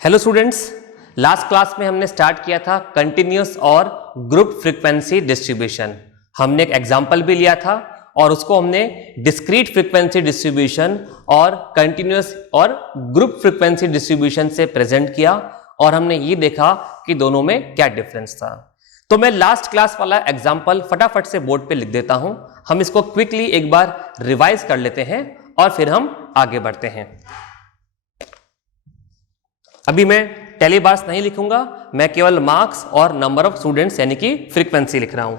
Hello students, last class में हमने start किया था कंटिन्यूअस और ग्रुप फ्रीक्वेंसी डिस्ट्रीब्यूशन। हमने एक एग्जांपल भी लिया था और उसको हमने डिस्क्रीट फ्रीक्वेंसी डिस्ट्रीब्यूशन और कंटिन्यूअस और ग्रुप फ्रीक्वेंसी डिस्ट्रीब्यूशन से प्रेजेंट किया और हमने ये देखा कि दोनों में क्या डिफरेंस था। तो मैं लास्ट क्लास वाला एग्जाम्पल फटाफट से बोर्ड पे लिख देता हूं, हम इसको क्विकली एक बार रिवाइज कर लेते हैं और फिर हम आगे बढ़ते हैं। अभी मैं टेलीबार्स नहीं लिखूंगा, मैं केवल मार्क्स और नंबर ऑफ स्टूडेंट्स यानी कि फ्रीक्वेंसी लिख रहा हूं।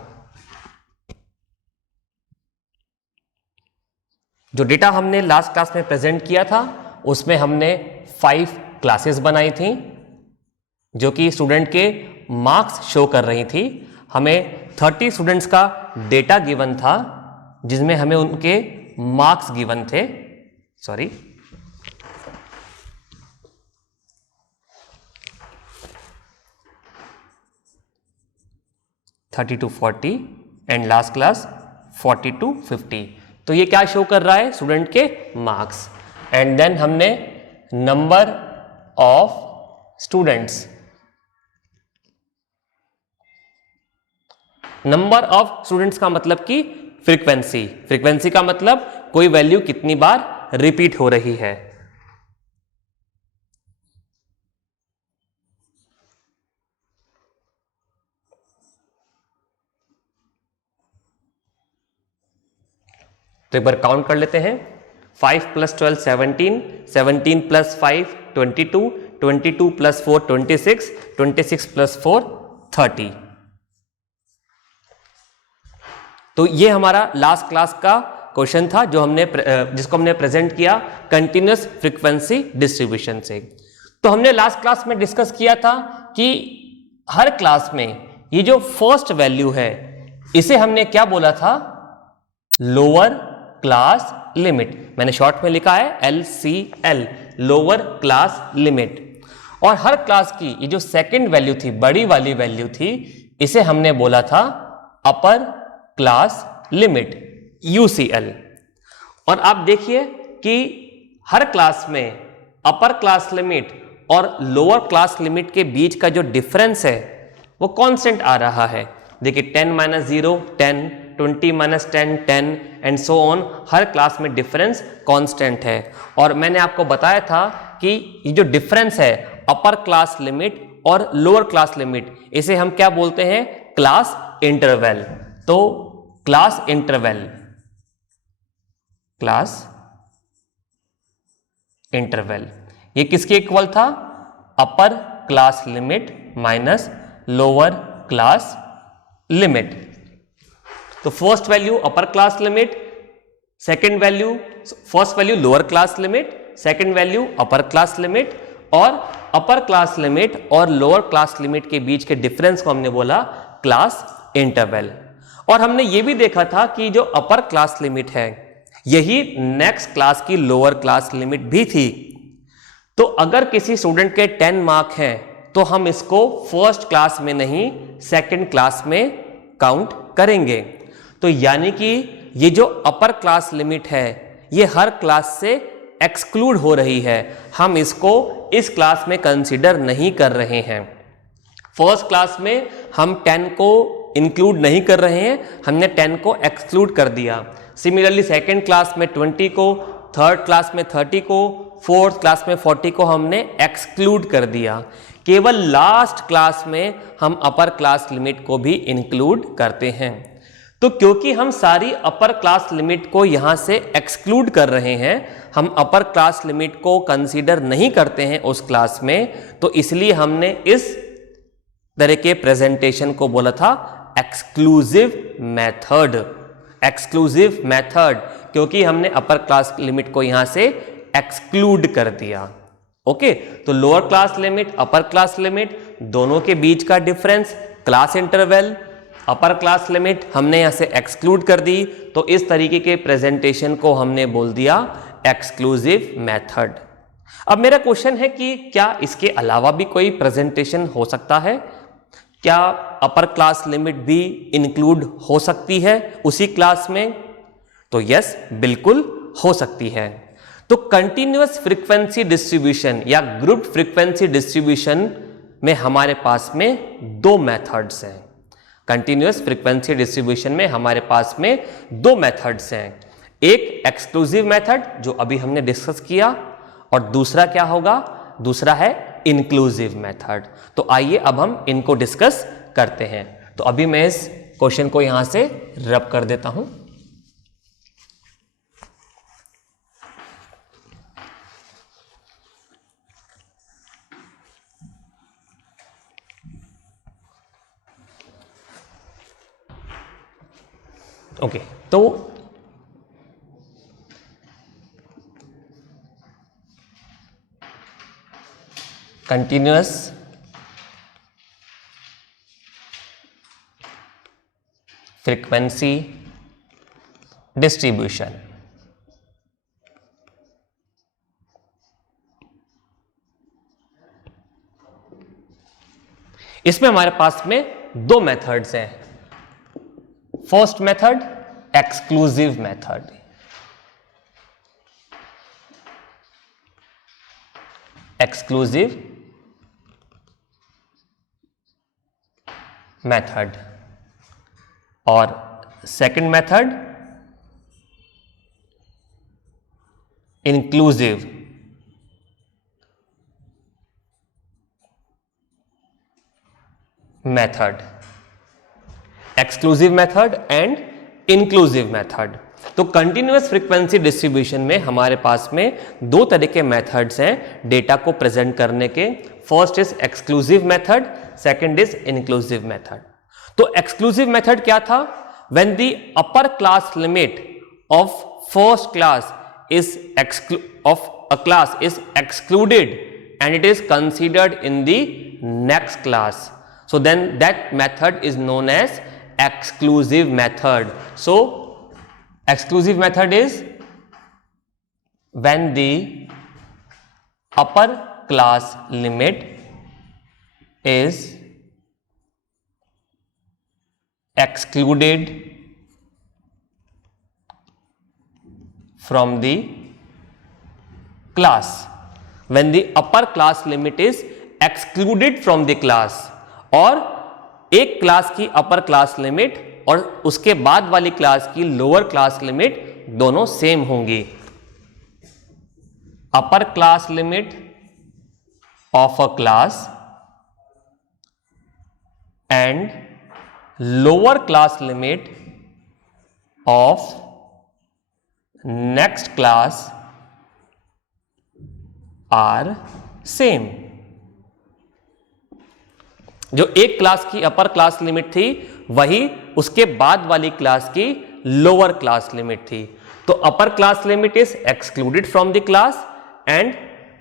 जो डेटा हमने लास्ट क्लास में प्रेजेंट किया था उसमें हमने 5 क्लासेस बनाई थी जो कि स्टूडेंट के मार्क्स शो कर रही थी। हमें 30 स्टूडेंट्स का डेटा गिवन था जिसमें हमें उनके मार्क्स गिवन थे। 30 to 40 and last class 40 to 50। तो ये क्या शो कर रहा है? स्टूडेंट के मार्क्स। एंड देन हमने number of students, number of students का मतलब कि फ्रीक्वेंसी, फ्रीक्वेंसी का मतलब कोई वैल्यू कितनी बार रिपीट हो रही है। तो एक बार काउंट कर लेते हैं। 5 + 12 17, 17 + 5 22, 22 + 4 26, 26 + 4 30। तो ये हमारा लास्ट क्लास का क्वेश्चन था जिसको हमने प्रेजेंट किया कंटिन्यूअस फ्रीक्वेंसी डिस्ट्रीब्यूशन से। तो हमने लास्ट क्लास में डिस्कस किया था कि हर क्लास में ये जो फर्स्ट वैल्यू है इसे हमने क्या बोला था? Lower class limit. मैंने शॉर्ट में लिखा है LCL, लोअर क्लास लिमिट। और हर क्लास की ये जो सेकंड वैल्यू थी, बड़ी वाली वैल्यू थी, इसे हमने बोला था अपर क्लास लिमिट, UCL। और आप देखिए कि हर क्लास में अपर क्लास लिमिट और लोअर क्लास लिमिट के बीच का जो डिफरेंस है वो कांस्टेंट आ रहा है। देखिए 10 - 0 10, 20 - 10 10 and so on. Her class में डिफरेंस कांस्टेंट है। और मैंने आपको बताया था कि ये जो डिफरेंस है अपर क्लास लिमिट और लोअर क्लास लिमिट, इसे हम क्या बोलते हैं? Class interval. तो क्लास इंटरवल, क्लास इंटरवल ये किसके इक्वल था? Upper class limit minus lower class limit. तो first value upper class limit, second value, first value lower class limit, second value upper class limit, और upper class limit और lower class limit के बीच के difference को हमने बोला class interval. और हमने ये भी देखा था कि जो अपर क्लास लिमिट है यही नेक्स्ट क्लास की लोअर क्लास लिमिट भी थी। तो अगर किसी स्टूडेंट के 10 मार्क हैं तो हम इसको फर्स्ट क्लास में नहीं सेकंड क्लास में काउंट करेंगे। तो यानी कि ये जो अपर क्लास लिमिट है ये हर क्लास से एक्सक्लूड हो रही है, हम इसको इस क्लास में कंसीडर नहीं कर रहे हैं। फर्स्ट क्लास में हम 10 को इंक्लूड नहीं कर रहे हैं, हमने 10 को एक्सक्लूड कर दिया। सिमिलरली सेकेंड क्लास में 20 को, थर्ड क्लास में 30 को, फोर्थ क्लास में 40 को हमने एक्सक्लूड कर दिया। केवल लास्ट क्लास में हम अपर क्लास लिमिट को भी इंक्लूड करते हैं। तो क्योंकि हम सारी अपर क्लास लिमिट को यहां से एक्सक्लूड कर रहे हैं, हम अपर क्लास लिमिट को कंसीडर नहीं करते हैं उस क्लास में, तो इसलिए हमने इस तरह के प्रेजेंटेशन को बोला था एक्सक्लूसिव मेथड। एक्सक्लूसिव मेथड क्योंकि हमने अपर क्लास लिमिट को यहां से एक्सक्लूड कर दिया। ओके, तो लोअर क्लास लिमिट, अपर क्लास लिमिट, दोनों के बीच का डिफरेंस क्लास इंटरवल, अपर क्लास लिमिट हमने यहां से एक्सक्लूड कर दी। तो इस तरीके के प्रेजेंटेशन को हमने बोल दिया एक्सक्लूसिव मेथड। अब मेरा क्वेश्चन है कि क्या इसके अलावा भी कोई प्रेजेंटेशन हो सकता है? क्या अपर क्लास लिमिट भी इंक्लूड हो सकती है उसी क्लास में? तो यस, बिल्कुल हो सकती है। तो कंटिन्यूअस फ्रीक्वेंसी डिस्ट्रीब्यूशन या ग्रुप फ्रीक्वेंसी डिस्ट्रीब्यूशन में हमारे पास में दो मेथड्स हैं। कंटिन्यूअस फ्रीक्वेंसी डिस्ट्रीब्यूशन में हमारे पास में दो मेथड्स हैं, एक एक्सक्लूसिव मेथड जो अभी हमने डिस्कस किया, और दूसरा क्या होगा, दूसरा है इंक्लूसिव मेथड। तो आइए अब हम इनको डिस्कस करते हैं। तो अभी मैं इस क्वेश्चन को यहां से रब कर देता हूं। ओके, तो कंटिन्यूअस फ्रीक्वेंसी डिस्ट्रीब्यूशन, इसमें हमारे पास में दो मेथड्स हैं। First method exclusive method, exclusive method, और second method inclusive method, exclusive method and inclusive method. तो कंटिन्यूअस फ्रीक्वेंसी डिस्ट्रीब्यूशन में हमारे पास में दो तरह के मेथड्स हैं डेटा को प्रेजेंट करने के। First is exclusive method, second is inclusive method. तो एक्सक्लूसिव मेथड क्या था, when the upper class limit of first class is of a class is excluded and it is considered in the next class, so then that method is known as exclusive method. So exclusive method is when the upper class limit is excluded from the class, when the upper class limit is excluded from the class, और एक class की अपर class limit और उसके बाद वाली class की lower class limit दोनों same होंगी। Upper class limit of a class and lower class limit of next class are same. जो एक क्लास की अपर क्लास लिमिट थी वही उसके बाद वाली क्लास की लोअर क्लास लिमिट थी। तो upper class limit is excluded from the class and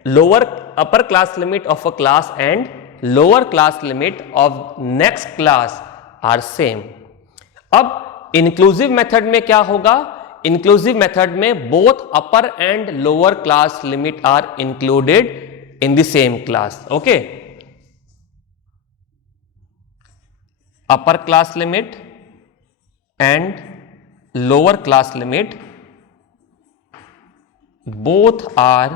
lower upper class limit of a class and lower class limit of next class are same. अब inclusive method में क्या होगा, inclusive method में both upper and lower class limit are included in the same class. Okay, upper class limit and lower class limit both are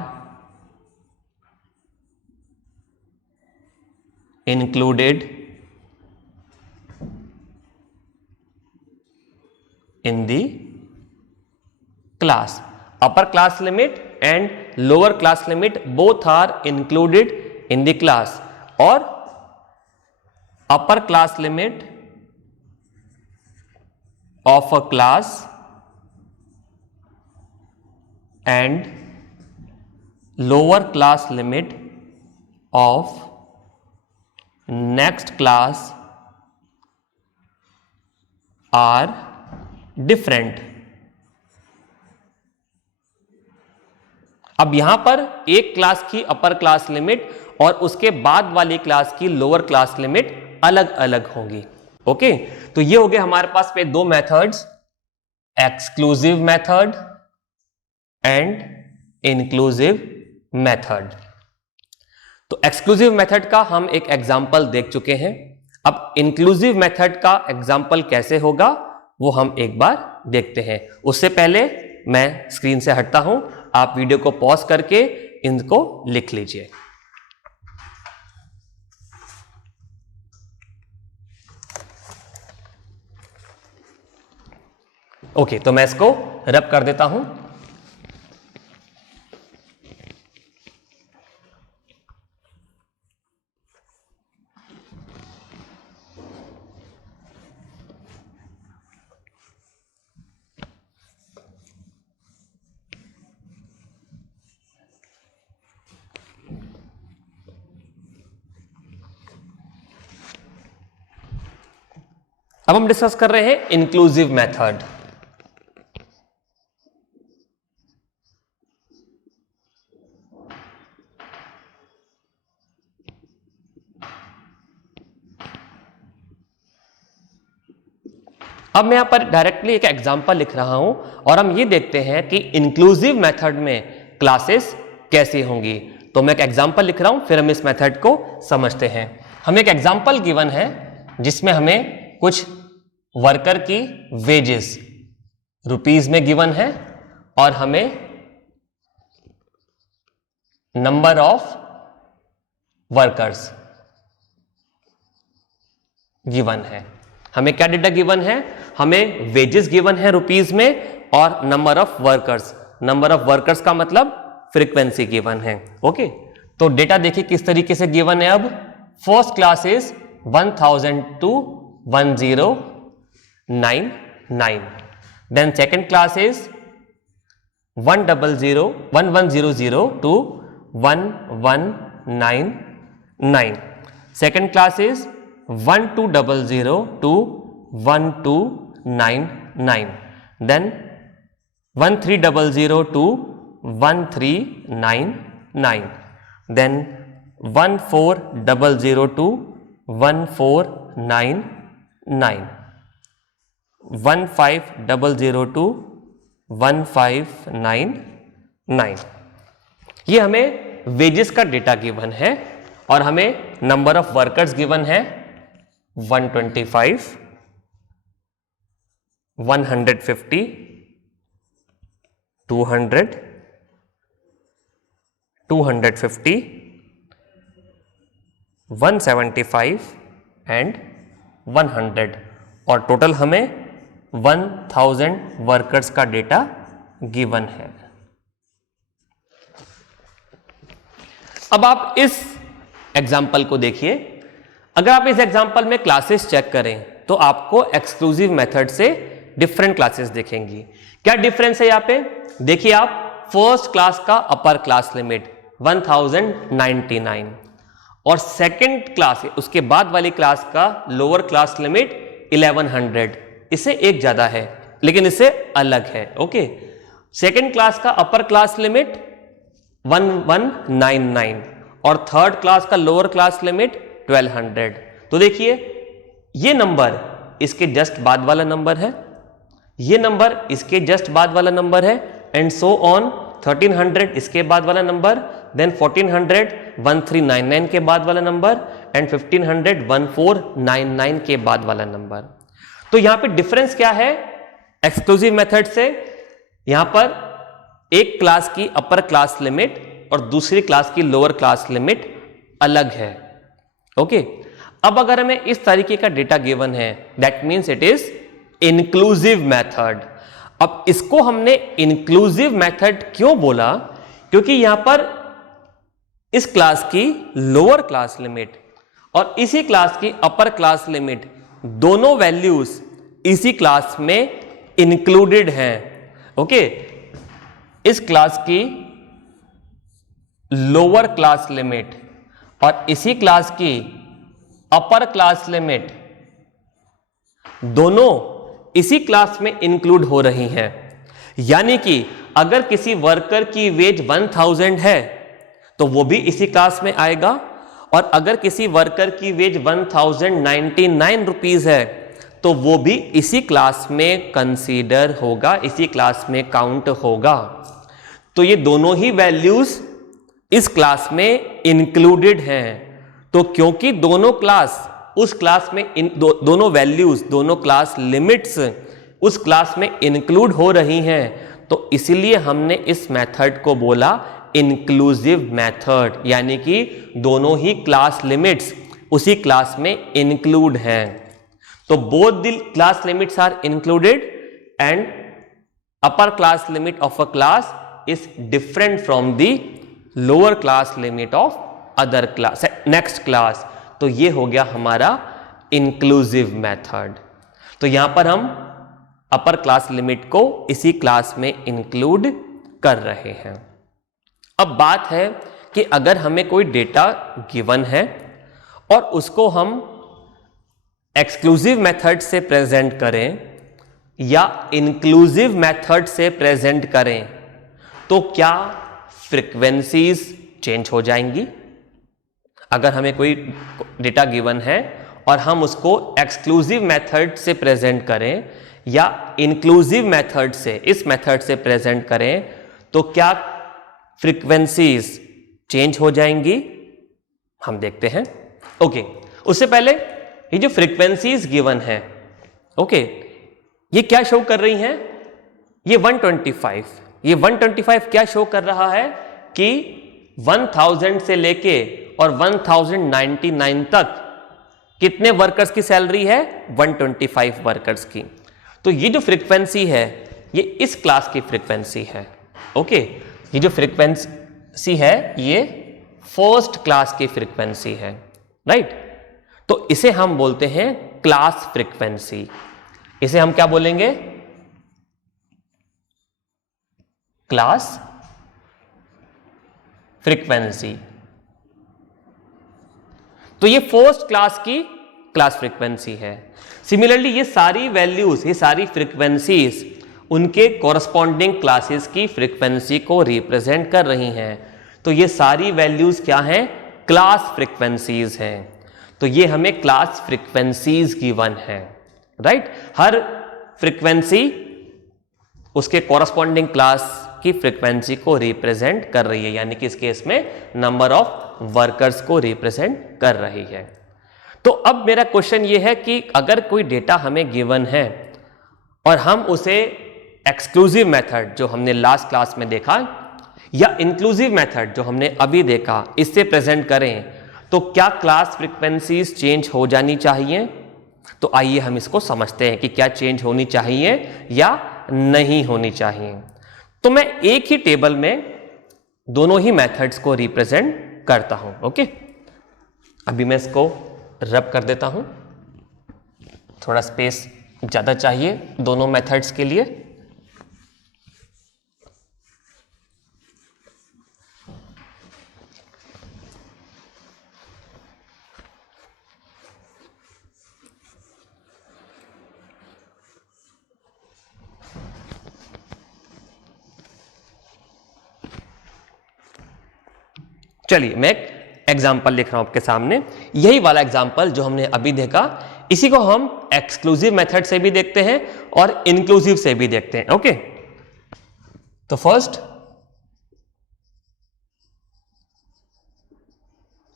included in the class. Upper class limit and lower class limit both are included in the class, और upper class limit of a class and lower class limit of next class are different. अब यहां पर एक class की अपर class limit और उसके बाद वाली क्लास की लोअर क्लास लिमिट अलग अलग होंगी। ओके, तो ये हो गए हमारे पास पे दो methods, exclusive method and inclusive method. तो एक्सक्लूसिव मेथड का हम एक एग्जांपल देख चुके हैं। अब इंक्लूसिव मेथड का एग्जांपल कैसे होगा वो हम एक बार देखते हैं। उससे पहले मैं स्क्रीन से हटता हूं आप वीडियो को पॉज करके इनको लिख लीजिए। ओके, तो मैं इसको रब कर देता हूं। अब हम डिस्कस कर रहे हैं इंक्लूसिव मेथड। अब मैं यहां पर डायरेक्टली एक एग्जांपल लिख रहा हूं और हम ये देखते हैं कि इंक्लूसिव मेथड में क्लासेस कैसी होंगी। तो मैं एक एग्जांपल लिख रहा हूं, फिर हम इस मेथड को समझते हैं। हमें एक एग्जांपल गिवन है जिसमें हमें कुछ वर्कर की वेजेस रुपीज में गिवन है और हमें नंबर ऑफ वर्कर्स गिवन है। हमें क्या डेटा गिवन है? हमें वेजेस गिवन है रुपीज में और number of workers. Number of workers का मतलब फ्रीक्वेंसी गिवन है। ओके, तो डेटा देखिए किस तरीके से गिवन है। अब first class is 1000 to 1099, then second class is 1100 to 1199, second class is 1200 to 1299, then 1300 to 1399, then 1400 to 1499, 1500 to 1599। ये हमें वेजेस का डेटा गिवन है और हमें नंबर ऑफ वर्कर्स गिवन है 125, 150, 200, 250, 175 एंड 100 और टोटल हमें 1000 वर्कर्स का डेटा गिवन है। अब आप इस एग्जाम्पल को देखिए। अगर आप इस एग्जाम्पल में क्लासेस चेक करें तो आपको एक्सक्लूसिव मेथड से डिफरेंट क्लासेस दिखेंगी। क्या डिफरेंस है यहाँ पे? देखिए आप, फर्स्ट क्लास का अपर क्लास लिमिट 1099 और सेकेंड क्लास उसके बाद वाली क्लास का लोअर क्लास लिमिट 1100, इससे एक ज्यादा है लेकिन इससे अलग है। ओके, सेकेंड क्लास का अपर क्लास लिमिट 1199 और थर्ड क्लास का लोअर क्लास लिमिट 1200। तो देखिए ये नंबर इसके जस्ट बाद वाला नंबर है, ये नंबर इसके जस्ट बाद वाला नंबर है एंड सो ऑन। 1300 इसके बाद वाला नंबर, देन 1400 1399 के बाद वाला नंबर एंड 1500 1499 के बाद वाला नंबर। तो यहां पे डिफरेंस क्या है एक्सक्लूसिव मेथड से? यहां पर एक क्लास की अपर क्लास लिमिट और दूसरी क्लास की लोअर क्लास लिमिट अलग है। ओके, अब अगर हमें इस तरीके का डेटा गिवन है that means it is inclusive method. अब इसको हमने इंक्लूसिव मेथड क्यों बोला? क्योंकि यहां पर इस क्लास की लोअर क्लास लिमिट और इसी क्लास की अपर क्लास लिमिट दोनों वैल्यूज इसी क्लास में इंक्लूडेड हैं। ओके, इस क्लास की लोअर क्लास लिमिट और इसी क्लास की अपर क्लास लिमिट दोनों इसी क्लास में इंक्लूड हो रही हैं। यानी कि अगर किसी वर्कर की वेज 1000 है तो वो भी इसी क्लास में आएगा और अगर किसी वर्कर की वेज 1099 रुपीज है तो वो भी इसी क्लास में कंसीडर होगा, इसी क्लास में काउंट होगा। तो ये दोनों ही वैल्यूज इस क्लास में इंक्लूडेड हैं। तो क्योंकि दोनों क्लास उस क्लास में दोनों वैल्यूज, दोनों क्लास लिमिट्स उस क्लास में इंक्लूड हो रही हैं, तो तो इसीलिए हमने इस मेथड को बोला इंक्लूसिव मेथड, यानी कि दोनों ही क्लास लिमिट्स उसी क्लास में इंक्लूड हैं। तो both the class limits are included and upper class limit of a class is different from the lower class limit of other class next class. तो ये हो गया हमारा इंक्लूसिव मेथड। तो यहां पर हम अपर क्लास लिमिट को इसी क्लास में इंक्लूड कर रहे हैं। अब बात है कि अगर हमें कोई डेटा गिवन है और उसको हम एक्सक्लूसिव मेथड से प्रेजेंट करें या इंक्लूसिव मेथड से प्रेजेंट करें, तो क्या फ्रीक्वेंसीज चेंज हो जाएंगी? अगर हमें कोई डेटा गिवन है और हम उसको एक्सक्लूसिव मेथड से प्रेजेंट करें या इंक्लूसिव मेथड से, इस मेथड से प्रेजेंट करें, तो क्या फ्रीक्वेंसीज चेंज हो जाएंगी? हम देखते हैं। ओके, उससे पहले ये जो फ्रीक्वेंसीज गिवन है, ओके, ये क्या शो कर रही हैं? ये 125 क्या शो कर रहा है कि 1000 से लेके और 1099 तक कितने वर्कर्स की सैलरी है? 125 वर्कर्स की। तो ये जो फ्रीक्वेंसी है ये इस क्लास की फ्रीक्वेंसी है। ओके, ये जो फ्रीक्वेंसी है ये फर्स्ट क्लास की फ्रीक्वेंसी है, राइट? तो इसे हम बोलते हैं क्लास फ्रीक्वेंसी। इसे हम क्या बोलेंगे? Class frequency. तो ये फर्स्ट क्लास की क्लास फ्रीक्वेंसी है। सिमिलरली ये सारी वैल्यूज, ये सारी फ्रीक्वेंसीज उनके कॉरस्पॉन्डिंग क्लासेस की फ्रीक्वेंसी को रिप्रेजेंट कर रही हैं। तो ये सारी वैल्यूज क्या हैं? क्लास फ्रीक्वेंसीज हैं। तो ये हमें क्लास फ्रीक्वेंसीज गिवन है, राइट? हर फ्रीक्वेंसी उसके कॉरस्पॉन्डिंग क्लास की फ्रीक्वेंसी को रिप्रेजेंट कर रही है, यानी कि इस केस में नंबर ऑफ वर्कर्स को रिप्रेजेंट कर रही है। तो अब मेरा क्वेश्चन ये है कि अगर कोई डेटा हमें गिवन है और हम उसे एक्सक्लूसिव मेथड जो हमने लास्ट क्लास में देखा या इंक्लूसिव मेथड जो हमने अभी देखा इससे प्रेजेंट करें, तो क्या क्लास फ्रीक्वेंसीज चेंज हो जानी चाहिए? तो आइए हम इसको समझते हैं कि क्या चेंज होनी चाहिए या नहीं होनी चाहिए। तो मैं एक ही टेबल में दोनों ही मेथड्स को रिप्रेजेंट करता हूं। ओके, अभी मैं इसको रब कर देता हूं, थोड़ा स्पेस ज्यादा चाहिए दोनों मेथड्स के लिए। चलिए मैं एक एग्जाम्पल लिख रहा हूं आपके सामने। यही वाला एग्जाम्पल जो हमने अभी देखा, इसी को हम एक्सक्लूसिव मेथड से भी देखते हैं और इंक्लूसिव से भी देखते हैं। ओके, तो फर्स्ट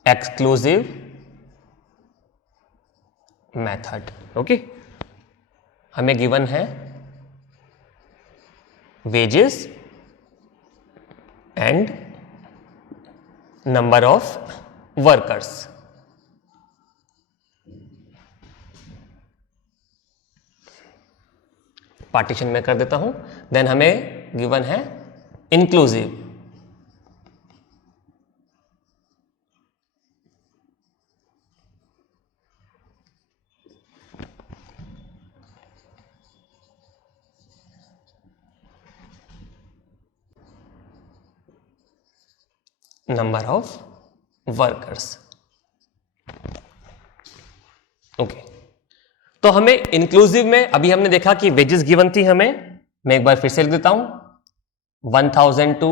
एक्सक्लूसिव मेथड। ओके, हमें गिवन है wages and number of workers. Partition में कर देता हूं। देन हमें गिवन है inclusive, number of workers. Okay, तो हमें इंक्लूसिव में अभी हमने देखा कि वेजेस गिवन थी हमें। मैं एक बार फिर से लिख देता हूं, 1000 to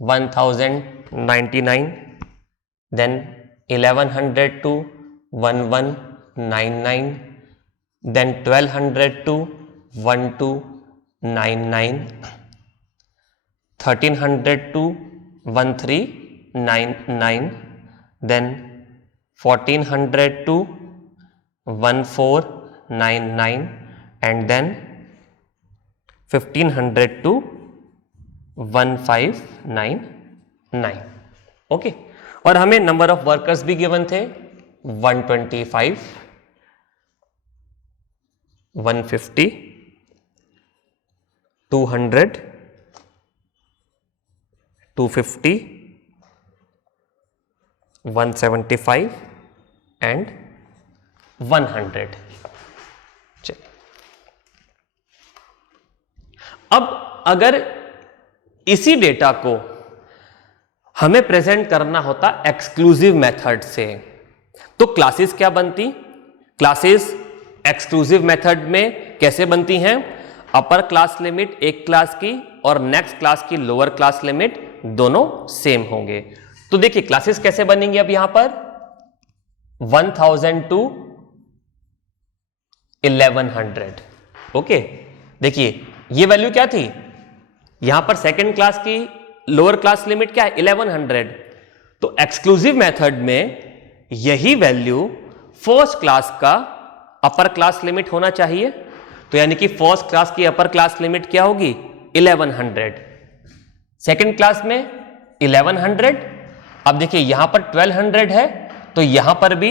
1099, then 1100 to 1199, then 1200 to 1299, 1300 to 1399, then 1400 to 1499, and then 1500 to 1599। Okay, और हमें नंबर ऑफ वर्कर्स भी गिवन थे 125, 150, 200, 250, 175 एंड 100। चलिए, अब अगर इसी डेटा को हमें प्रेजेंट करना होता एक्सक्लूसिव मेथड से, तो क्लासेस क्या बनती? क्लासेस एक्सक्लूसिव मेथड में कैसे बनती हैं? अपर क्लास लिमिट एक क्लास की और नेक्स्ट क्लास की लोअर क्लास लिमिट दोनों सेम होंगे। तो देखिए क्लासेस कैसे बनेंगी अब यहां पर 1000 टू 1100। ओके, देखिए ये वैल्यू क्या थी? यहां पर सेकेंड क्लास की लोअर क्लास लिमिट क्या है 1100। तो एक्सक्लूसिव मेथड में यही वैल्यू फर्स्ट क्लास का अपर क्लास लिमिट होना चाहिए। तो यानी कि फर्स्ट क्लास की अपर क्लास लिमिट क्या होगी 1100, सेकेंड क्लास में 1100। अब देखिए यहां पर 1200 है तो यहां पर भी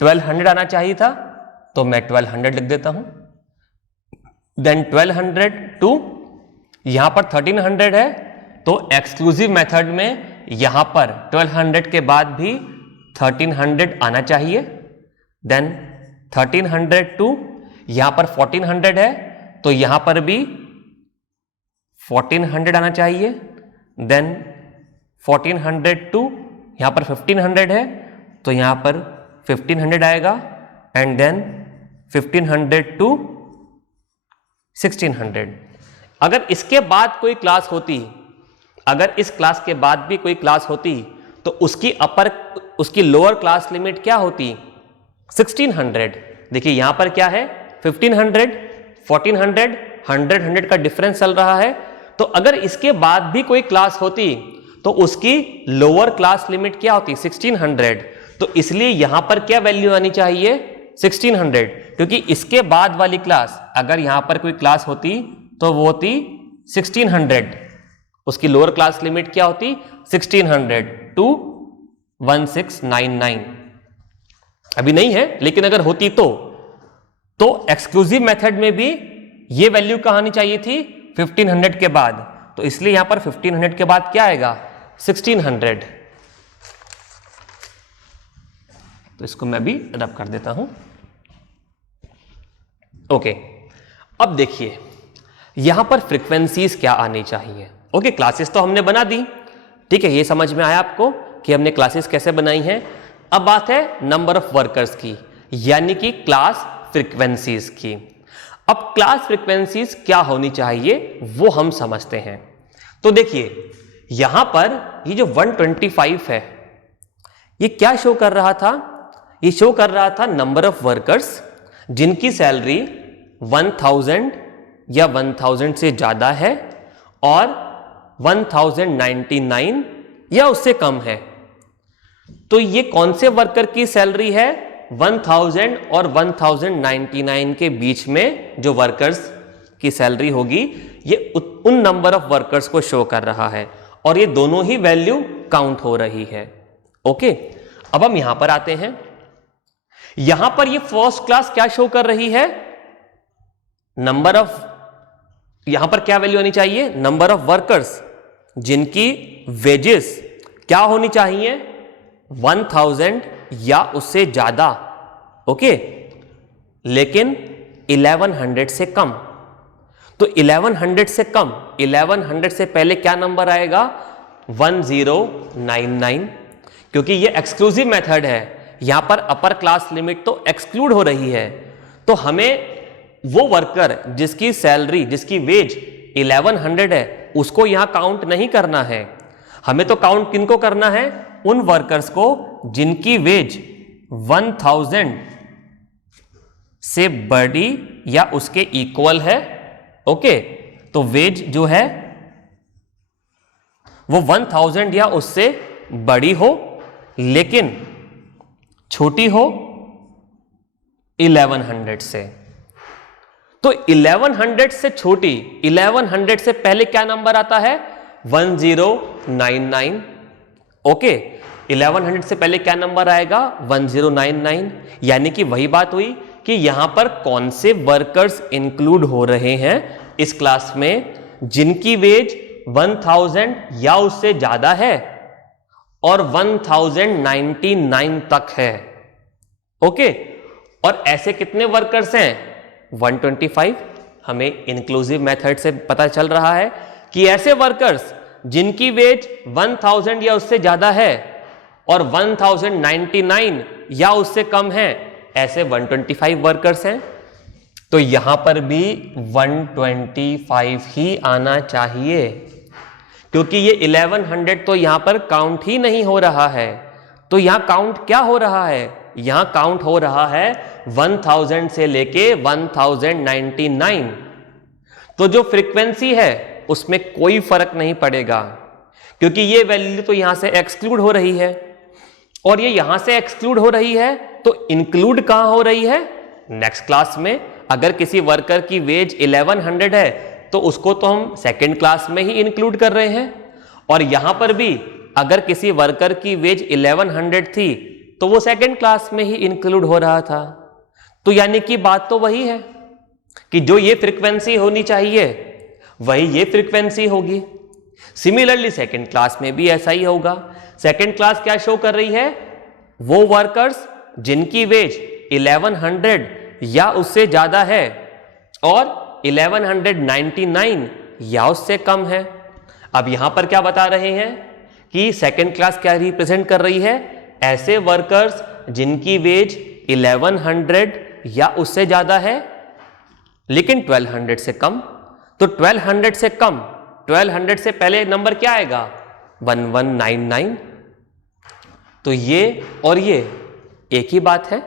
1200 आना चाहिए था, तो मैं 1200 लिख देता हूं। देन 1200 टू यहां पर 1300 है, तो एक्सक्लूसिव मेथड में यहां पर 1200 के बाद भी 1300 आना चाहिए। देन 1300 टू यहां पर 1400 है, तो यहां पर भी 1400 आना चाहिए। देन 1400 टू यहां पर 1500 है, तो यहां पर 1500 आएगा। And then 1500 to 1600। अगर इसके बाद कोई क्लास होती, अगर इस क्लास के बाद भी कोई क्लास होती, तो उसकी लोअर क्लास लिमिट क्या होती 1600। देखिए यहां पर क्या है 1500, 1400, 100 का डिफरेंस चल रहा है। तो अगर इसके बाद भी कोई क्लास होती तो उसकी लोअर क्लास लिमिट क्या होती 1600। तो इसलिए यहां पर क्या वैल्यू आनी चाहिए 1600, क्योंकि इसके बाद वाली क्लास अगर यहां पर कोई क्लास होती तो वो होती 1600, उसकी लोअर क्लास लिमिट क्या होती 1600 टू 1699। अभी नहीं है, लेकिन अगर होती तो एक्सक्लूसिव मेथड में भी ये वैल्यू कहां आनी चाहिए थी 1500 के बाद। तो इसलिए यहां पर 1500 के बाद क्या आएगा 1600। तो इसको मैं भी रब कर देता हूं। ओके, अब देखिए यहां पर फ्रीक्वेंसीज क्या आनी चाहिए। ओके, क्लासेस तो हमने बना दी, ठीक है, ये समझ में आया आपको कि हमने क्लासेस कैसे बनाई हैं। अब बात है नंबर ऑफ वर्कर्स की, यानी कि क्लास फ्रीक्वेंसीज की। अब क्लास फ्रीक्वेंसीज क्या होनी चाहिए वो हम समझते हैं। तो देखिए यहां पर ये जो 125 है, ये क्या शो कर रहा था? ये शो कर रहा था नंबर ऑफ वर्कर्स जिनकी सैलरी 1000 या 1000 से ज्यादा है और 1099 या उससे कम है। तो ये कौन से वर्कर की सैलरी है 1000 और 1099 के बीच में जो वर्कर्स की सैलरी होगी, ये उन नंबर ऑफ वर्कर्स को शो कर रहा है और ये दोनों ही वैल्यू काउंट हो रही है। ओके, अब हम यहां पर आते हैं। यहां पर ये फर्स्ट क्लास क्या शो कर रही है नंबर ऑफ, यहां पर क्या वैल्यू आनी चाहिए नंबर ऑफ वर्कर्स जिनकी वेजेस क्या होनी चाहिए 1000 या उससे ज्यादा। ओके, लेकिन 1100 से कम। तो 1100 से कम, 1100 से पहले क्या नंबर आएगा 1099, क्योंकि ये एक्सक्लूसिव मेथड है, यहां पर अपर क्लास लिमिट तो एक्सक्लूड हो रही है। तो हमें वो वर्कर जिसकी सैलरी, जिसकी वेज 1100 है, उसको यहां काउंट नहीं करना है। हमें तो काउंट किनको करना है, उन वर्कर्स को जिनकी वेज 1000 से बड़ी या उसके इक्वल है। ओके, तो वेज जो है वो 1000 या उससे बड़ी हो लेकिन छोटी हो 1100 से। तो 1100 से छोटी, 1100 से पहले क्या नंबर आता है? 1099। ओके, 1100 से पहले क्या नंबर आएगा? 1099। यानी कि वही बात हुई कि यहां पर कौन से वर्कर्स इंक्लूड हो रहे हैं इस क्लास में, जिनकी वेज 1000 या उससे ज्यादा है और 1099 तक है। ओके, और ऐसे कितने वर्कर्स हैं? 125। हमें इंक्लूसिव मेथड से पता चल रहा है कि ऐसे वर्कर्स जिनकी वेज 1000 या उससे ज्यादा है और 1099 या उससे कम है, ऐसे 125 वर्कर्स हैं। तो यहां पर भी 125 ही आना चाहिए, क्योंकि ये 1100 तो यहां पर काउंट ही नहीं हो रहा है। तो यहां काउंट क्या हो रहा है? यहां काउंट हो रहा है 1000 से लेके 1099। तो जो फ्रीक्वेंसी है उसमें कोई फर्क नहीं पड़ेगा, क्योंकि ये वैल्यू तो यहां से एक्सक्लूड हो रही है और ये यहां से एक्सक्लूड हो रही है, तो इंक्लूड कहां हो रही है? नेक्स्ट क्लास में। अगर किसी वर्कर की वेज 1100 है तो उसको तो हम सेकेंड क्लास में ही इंक्लूड कर रहे हैं, और यहां पर भी अगर किसी वर्कर की वेज 1100 थी तो वो सेकेंड क्लास में ही इंक्लूड हो रहा था। तो यानी कि बात तो वही है कि जो ये फ्रीक्वेंसी होनी चाहिए वही ये फ्रीक्वेंसी होगी। सिमिलरली सेकेंड क्लास में भी ऐसा ही होगा। सेकेंड क्लास क्या शो कर रही है? वो वर्कर्स जिनकी वेज 1100 या उससे ज्यादा है और 1199 या उससे कम है। अब यहां पर क्या बता रहे हैं कि सेकेंड क्लास क्या रिप्रेजेंट कर रही है? ऐसे वर्कर्स जिनकी वेज 1100 या उससे ज्यादा है लेकिन 1200 से कम। तो 1200 से कम, 1200 से पहले नंबर क्या आएगा? 1199। तो ये और ये एक ही बात है।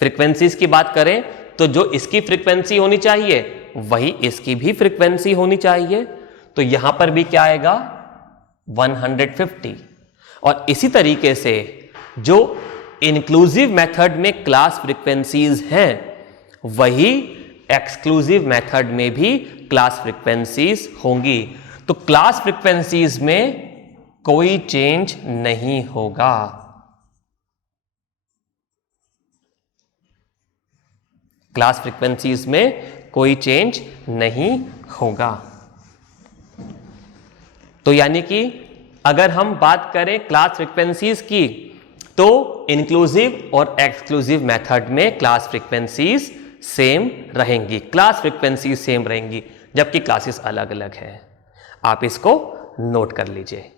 फ्रीक्वेंसीज की बात करें तो जो इसकी फ्रीक्वेंसी होनी चाहिए वही इसकी भी फ्रीक्वेंसी होनी चाहिए। तो यहां पर भी क्या आएगा? 150। और इसी तरीके से जो इंक्लूसिव मेथड में क्लास फ्रीक्वेंसीज हैं वही एक्सक्लूसिव मेथड में भी क्लास फ्रीक्वेंसीज होंगी। तो क्लास फ्रीक्वेंसीज में कोई चेंज नहीं होगा। क्लास फ्रीक्वेंसीज में कोई चेंज नहीं होगा। तो यानी कि अगर हम बात करें क्लास फ्रीक्वेंसीज की, तो इंक्लूसिव और एक्सक्लूसिव मेथड में क्लास फ्रीक्वेंसीज सेम रहेंगी, क्लास फ्रीक्वेंसीज सेम रहेंगी, जबकि क्लासेस अलग अलग हैं। आप इसको नोट कर लीजिए।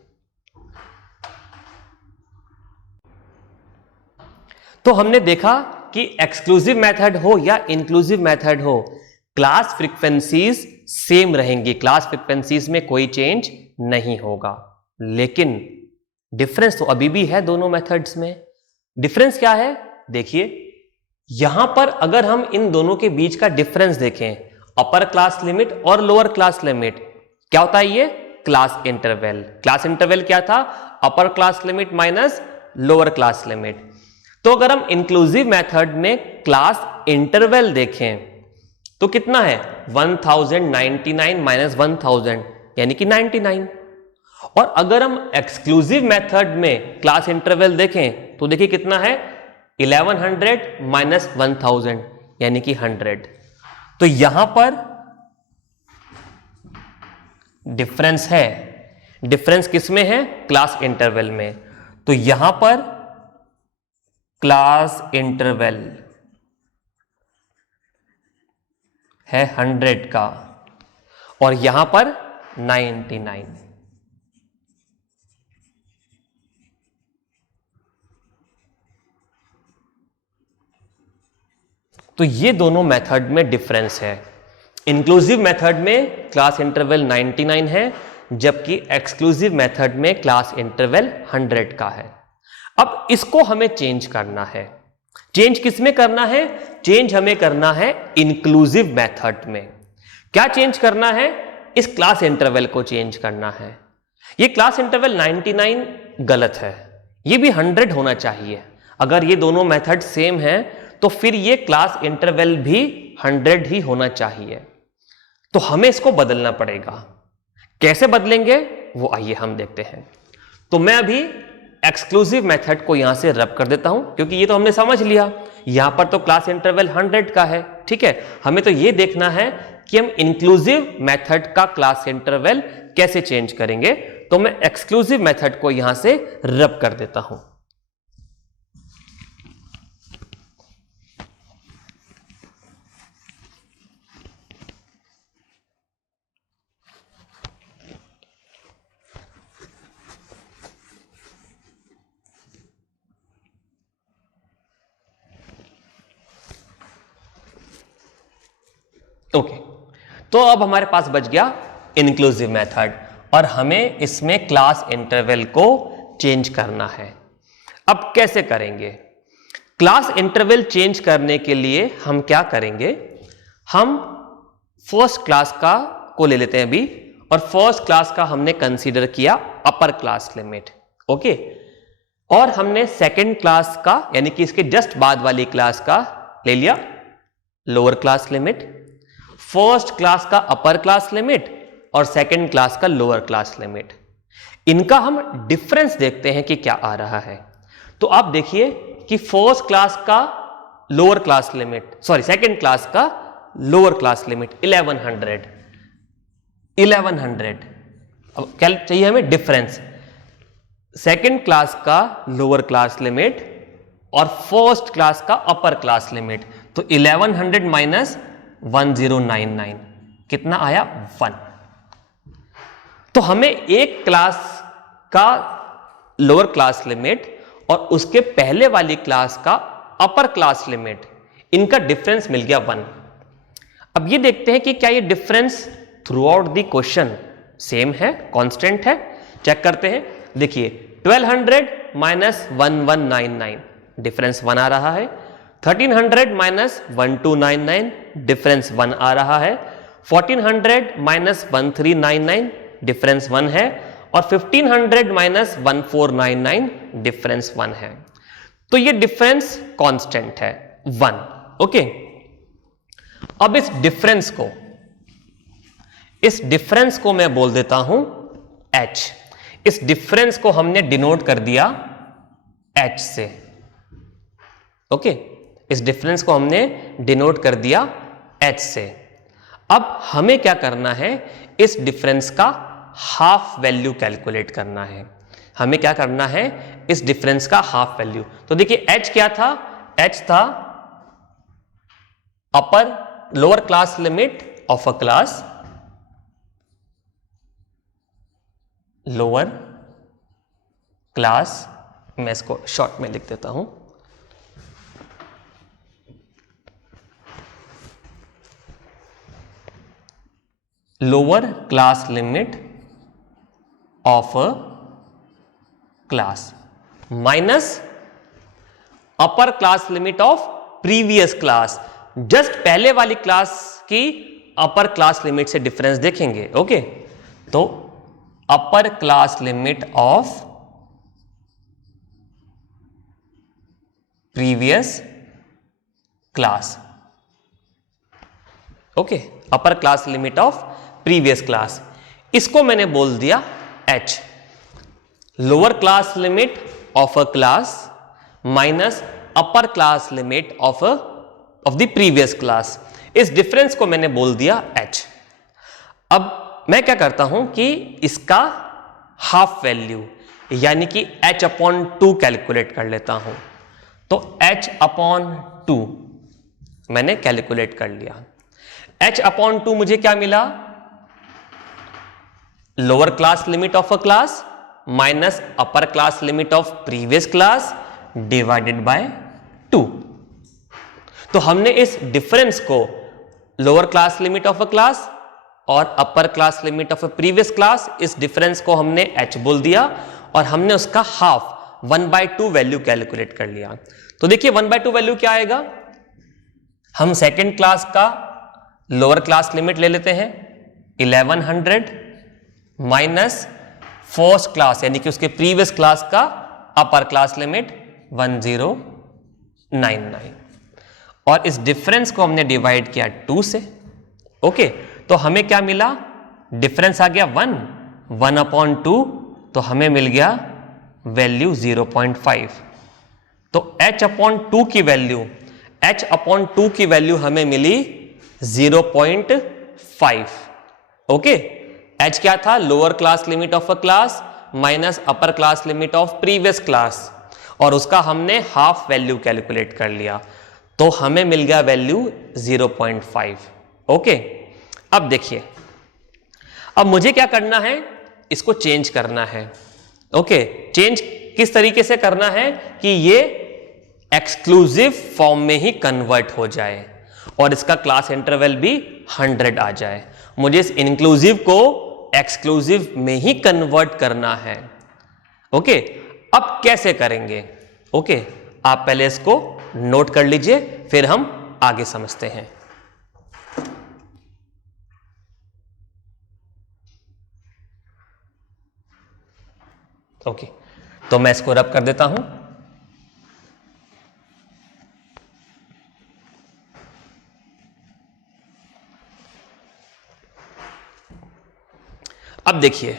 तो हमने देखा कि एक्सक्लूसिव मेथड हो या इंक्लूसिव मेथड हो, क्लास फ्रीक्वेंसीज सेम रहेंगी, क्लास फ्रीक्वेंसीज में कोई चेंज नहीं होगा। लेकिन डिफरेंस तो अभी भी है दोनों मेथड्स में। डिफरेंस क्या है? देखिए, यहां पर अगर हम इन दोनों के बीच का डिफरेंस देखें, अपर क्लास लिमिट और लोअर क्लास लिमिट, क्या होता है ये? Class interval. क्लास इंटरवल क्या था? Upper class limit minus lower class limit. तो अगर हम इंक्लूसिव मेथड में क्लास इंटरवल देखें तो कितना है? 1099 माइनस 1000 यानी कि 99। और अगर हम एक्सक्लूसिव मेथड में क्लास इंटरवल देखें तो देखिए कितना है? 1100 माइनस 1000 यानी कि 100। तो यहां पर डिफरेंस है। डिफरेंस किसमें है? क्लास इंटरवल में। तो यहां पर क्लास इंटरवल है 100 का और यहां पर 99। तो ये दोनों मेथड में डिफरेंस है। इंक्लूसिव मेथड में क्लास इंटरवल 99 है, जबकि एक्सक्लूसिव मेथड में क्लास इंटरवल 100 का है। अब इसको हमें चेंज करना है। चेंज किसमें करना है? चेंज हमें करना है इंक्लूसिव मेथड में। क्या चेंज करना है? इस क्लास इंटरवल को चेंज करना है। ये क्लास इंटरवल 99 गलत है, ये भी 100 होना चाहिए। अगर ये दोनों मेथड सेम हैं तो फिर ये क्लास इंटरवल भी 100 ही होना चाहिए। तो हमें इसको बदलना पड़ेगा। कैसे बदलेंगे वो आइए हम देखते हैं। तो मैं अभी एक्सक्लूसिव मेथड को यहां से रब कर देता हूं, क्योंकि ये तो हमने समझ लिया, यहां पर तो क्लास इंटरवल 100 का है, ठीक है। हमें तो ये देखना है कि हम इंक्लूसिव मेथड का क्लास इंटरवल कैसे चेंज करेंगे। तो मैं एक्सक्लूसिव मेथड को यहां से रब कर देता हूं। ओके, तो अब हमारे पास बच गया इंक्लूसिव मेथड और हमें इसमें क्लास इंटरवल को चेंज करना है। अब कैसे करेंगे? क्लास इंटरवल चेंज करने के लिए हम क्या करेंगे, हम फर्स्ट क्लास का को ले लेते हैं अभी, और फर्स्ट क्लास का हमने कंसीडर किया अपर क्लास लिमिट, ओके। और हमने सेकंड क्लास का यानी कि इसके जस्ट बाद वाली क्लास का ले लिया lower class limit, first class का अपर क्लास लिमिट और सेकंड क्लास का लोअर क्लास लिमिट। इनका हम डिफरेंस देखते हैं कि क्या आ रहा है। तो आप देखिए कि फर्स्ट क्लास का lower class limit, sorry second class का लोअर क्लास लिमिट 1100। अब क्या चाहिए हमें? डिफरेंस। सेकंड क्लास का लोअर क्लास लिमिट और फर्स्ट क्लास का अपर क्लास लिमिट, तो 1100 माइनस 1099 कितना आया? 1। तो हमें एक क्लास का लोअर क्लास लिमिट और उसके पहले वाली क्लास का अपर क्लास लिमिट, इनका डिफरेंस मिल गया 1। अब ये देखते हैं कि क्या ये difference through out the question same है, कांस्टेंट है। चेक करते हैं। देखिए 1200 माइनस 1199 डिफरेंस 1 आ रहा है, 1300 माइनस 1299 डिफरेंस 1 आ रहा है, 1400 माइनस 1399 डिफरेंस 1 है, और 1500 माइनस 1499 डिफरेंस 1 है। तो ये डिफरेंस कांस्टेंट है 1, ओके। अब इस डिफरेंस को मैं बोल देता हूं h। इस डिफरेंस को हमने डिनोट कर दिया h से, ओके। इस डिफरेंस को हमने डिनोट कर दिया h से। अब हमें क्या करना है? इस डिफरेंस का हाफ वैल्यू कैलकुलेट करना है। हमें क्या करना है? इस डिफरेंस का हाफ वैल्यू। तो देखिए h क्या था? h था upper lower class limit of a class, lower class, मैं इसको शॉर्ट में लिख देता हूं, lower class limit of a class minus upper class limit of previous class. Just पहले वाली क्लास की अपर क्लास लिमिट से डिफरेंस देखेंगे, ओके। तो upper class limit of previous class, okay. Upper class limit of previous class, इसको मैंने बोल दिया h। Lower class limit of a class minus upper class limit of the previous class, इस difference को मैंने बोल दिया h। अब मैं क्या करता हूं कि इसका हाफ वैल्यू यानी कि h/2 कैलकुलेट कर लेता हूं। तो h/2 मैंने कैलकुलेट कर लिया। h/2 मुझे क्या मिला? Lower class limit of a class minus upper class limit of previous class divided by 2। तो हमने इस डिफरेंस को lower class limit of a class और upper class limit of a previous class, इस डिफरेंस को हमने h बोल दिया और हमने उसका हाफ 1/2 वैल्यू कैलकुलेट कर लिया। तो देखिए 1/2 वैल्यू क्या आएगा? हम सेकेंड क्लास का लोअर क्लास लिमिट ले लेते हैं 1100 माइनस फर्स्ट क्लास यानी कि उसके प्रीवियस क्लास का अपर क्लास लिमिट 1099, और इस डिफरेंस को हमने डिवाइड किया 2 से। ओके, तो हमें क्या मिला? डिफरेंस आ गया 1/2, तो हमें मिल गया वैल्यू 0.5। तो h/2 की वैल्यू हमें मिली 0.5। ओके, h क्या था? Lower class limit of a class minus upper class limit of previous class, और उसका हमने हाफ वैल्यू कैलकुलेट कर लिया, तो हमें मिल गया वैल्यू 0.5। ओके, अब देखिए, अब मुझे क्या करना है? इसको चेंज करना है। ओके, चेंज किस तरीके से करना है कि ये एक्सक्लूसिव फॉर्म में ही कन्वर्ट हो जाए और इसका क्लास इंटरवल भी 100 आ जाए। मुझे इस इंक्लूसिव को एक्सक्लूसिव में ही कन्वर्ट करना है। ओके, अब कैसे करेंगे? ओके, आप पहले इसको नोट कर लीजिए, फिर हम आगे समझते हैं। ओके, तो मैं इसको रब कर देता हूं। अब देखिए,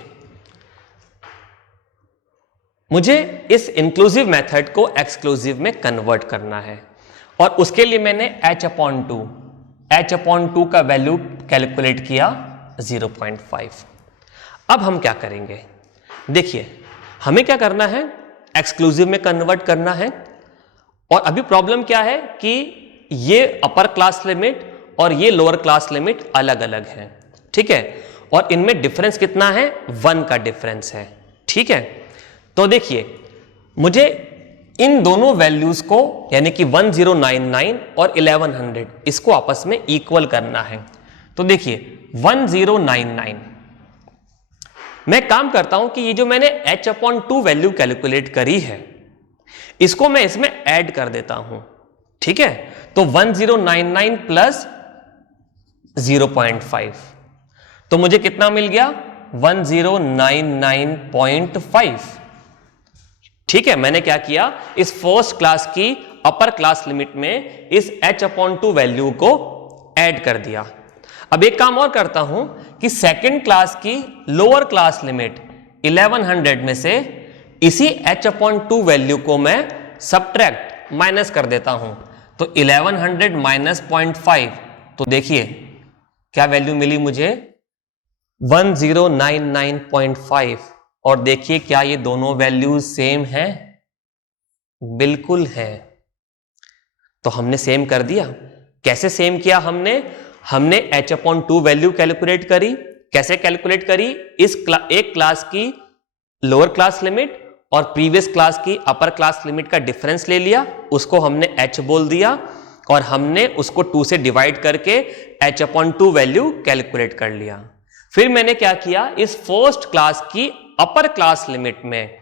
मुझे इस इंक्लूसिव मेथड को एक्सक्लूसिव में कन्वर्ट करना है, और उसके लिए मैंने h/2 का वैल्यू कैलकुलेट किया 0.5। अब हम क्या करेंगे? देखिए, हमें क्या करना है? एक्सक्लूसिव में कन्वर्ट करना है, और अभी प्रॉब्लम क्या है कि ये अपर क्लास लिमिट और ये लोअर क्लास लिमिट अलग अलग हैं, ठीक है, और इनमें डिफरेंस कितना है? 1 का डिफरेंस है, ठीक है। तो देखिए, मुझे इन दोनों वैल्यूज को, यानी कि 1099 और 1100, इसको आपस में इक्वल करना है। तो देखिए 1099, मैं काम करता हूं कि ये जो मैंने h/2 वैल्यू कैलकुलेट करी है, इसको मैं इसमें ऐड कर देता हूं, ठीक है। तो 1099 प्लस 0.5, तो मुझे कितना मिल गया? 1099.5, ठीक है। मैंने क्या किया? इस फर्स्ट क्लास की अपर क्लास लिमिट में इस h/2 वैल्यू को ऐड कर दिया। अब एक काम और करता हूं कि सेकंड क्लास की लोअर क्लास लिमिट 1100 में से इसी h/2 वैल्यू को मैं सब्ट्रैक्ट माइनस कर देता हूं। तो 1100 माइनस 0.5, तो देखिए क्या वैल्यू मिली मुझे? 1099.5। और देखिए क्या ये दोनों वैल्यूज सेम हैं? बिल्कुल है। तो हमने सेम कर दिया। कैसे सेम किया हमने? हमने h/2 वैल्यू कैलकुलेट करी। कैसे कैलकुलेट करी? एक क्लास की लोअर क्लास लिमिट और प्रीवियस क्लास की अपर क्लास लिमिट का डिफरेंस ले लिया, उसको हमने h बोल दिया, और हमने उसको 2 से डिवाइड करके h/2 वैल्यू कैलकुलेट कर लिया। फिर मैंने क्या किया? इस फर्स्ट क्लास की अपर क्लास लिमिट में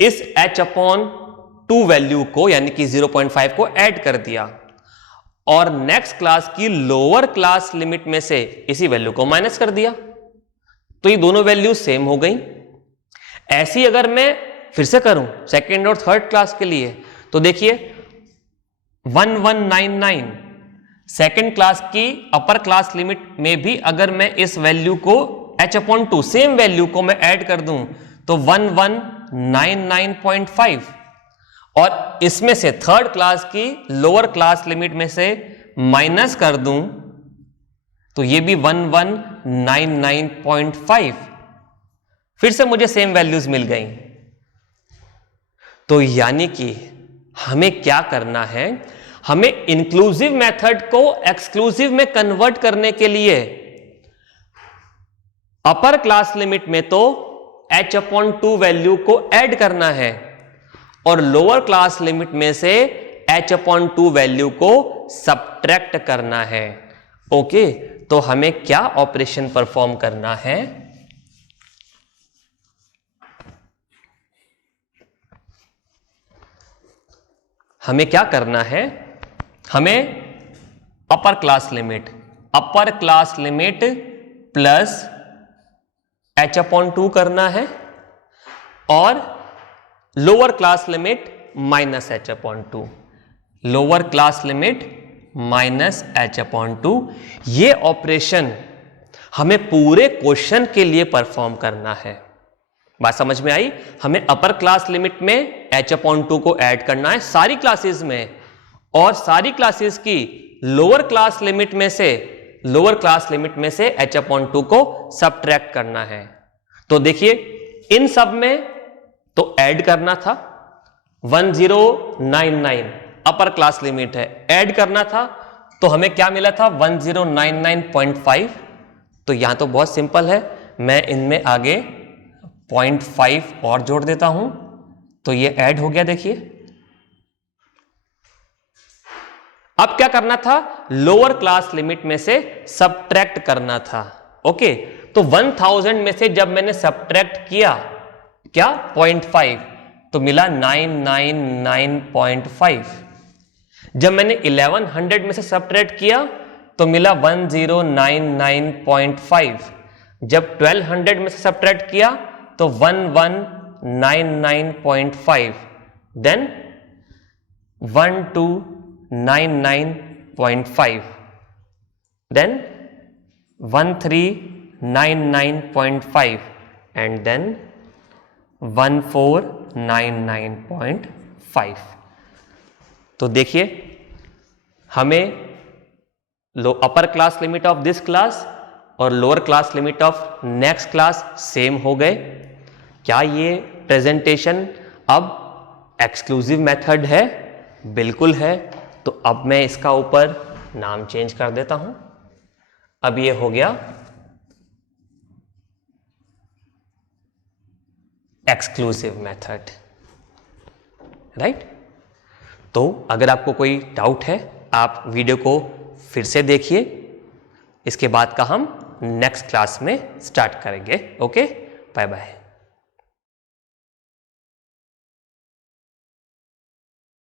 इस h/2 वैल्यू को, यानी कि 0.5 को ऐड कर दिया, और नेक्स्ट क्लास की लोअर क्लास लिमिट में से इसी वैल्यू को माइनस कर दिया। तो ये दोनों वैल्यू सेम हो गई। ऐसी अगर मैं फिर से करूं सेकेंड और थर्ड क्लास के लिए, तो देखिए 1199 सेकेंड क्लास की अपर क्लास लिमिट में भी अगर मैं इस वैल्यू को h/2 सेम वैल्यू को मैं ऐड कर दूं तो 1199.5, और इसमें से थर्ड क्लास की लोअर क्लास लिमिट में से माइनस कर दूं तो ये भी 1199.5। फिर से मुझे सेम वैल्यूज मिल गई। तो यानी कि हमें क्या करना है? हमें इंक्लूसिव मेथड को एक्सक्लूसिव में कन्वर्ट करने के लिए अपर क्लास लिमिट में तो h/2 वैल्यू को ऐड करना है, और लोअर क्लास लिमिट में से h/2 वैल्यू को सब्ट्रैक्ट करना है। ओके, तो हमें क्या ऑपरेशन परफॉर्म करना है? हमें क्या करना है? हमें upper class limit plus h/2 करना है, और lower class limit minus h/2, lower class limit minus h/2। ये ऑपरेशन हमें पूरे क्वेश्चन के लिए परफॉर्म करना है। बात समझ में आई? हमें अपर क्लास लिमिट में h/2 को ऐड करना है सारी क्लासेस में, और सारी क्लासेस की लोअर क्लास लिमिट में से h/2 को सबट्रैक्ट करना है। तो देखिए इन सब में तो ऐड करना था 1099 अपर क्लास लिमिट है, ऐड करना था, तो हमें क्या मिला था 1099.5। तो यहां तो बहुत सिंपल है, मैं इनमें आगे 0.5 और जोड़ देता हूं तो ये ऐड हो गया। देखिए अब क्या करना था, लोअर क्लास लिमिट में से सबट्रैक्ट करना था। ओके, तो 1000 में से जब मैंने सबट्रैक्ट किया क्या 0.5 तो मिला 999.5। जब मैंने 1100 में से सबट्रैक्ट किया तो मिला 1099.5। जब 1200 में से सबट्रैक्ट किया तो 1199.5, देन 1299.5, then 1399.5 and then 1499.5। तो देखिए हमें upper class limit of this class और lower class limit of next class same हो गए। क्या ये प्रेजेंटेशन अब एक्सक्लूसिव मेथड है? बिल्कुल है। तो अब मैं इसका ऊपर नाम चेंज कर देता हूं। अब ये हो गया एक्सक्लूसिव मेथड, राइट? तो अगर आपको कोई डाउट है आप वीडियो को फिर से देखिए, इसके बाद का हम नेक्स्ट क्लास में स्टार्ट करेंगे। Okay, bye bye.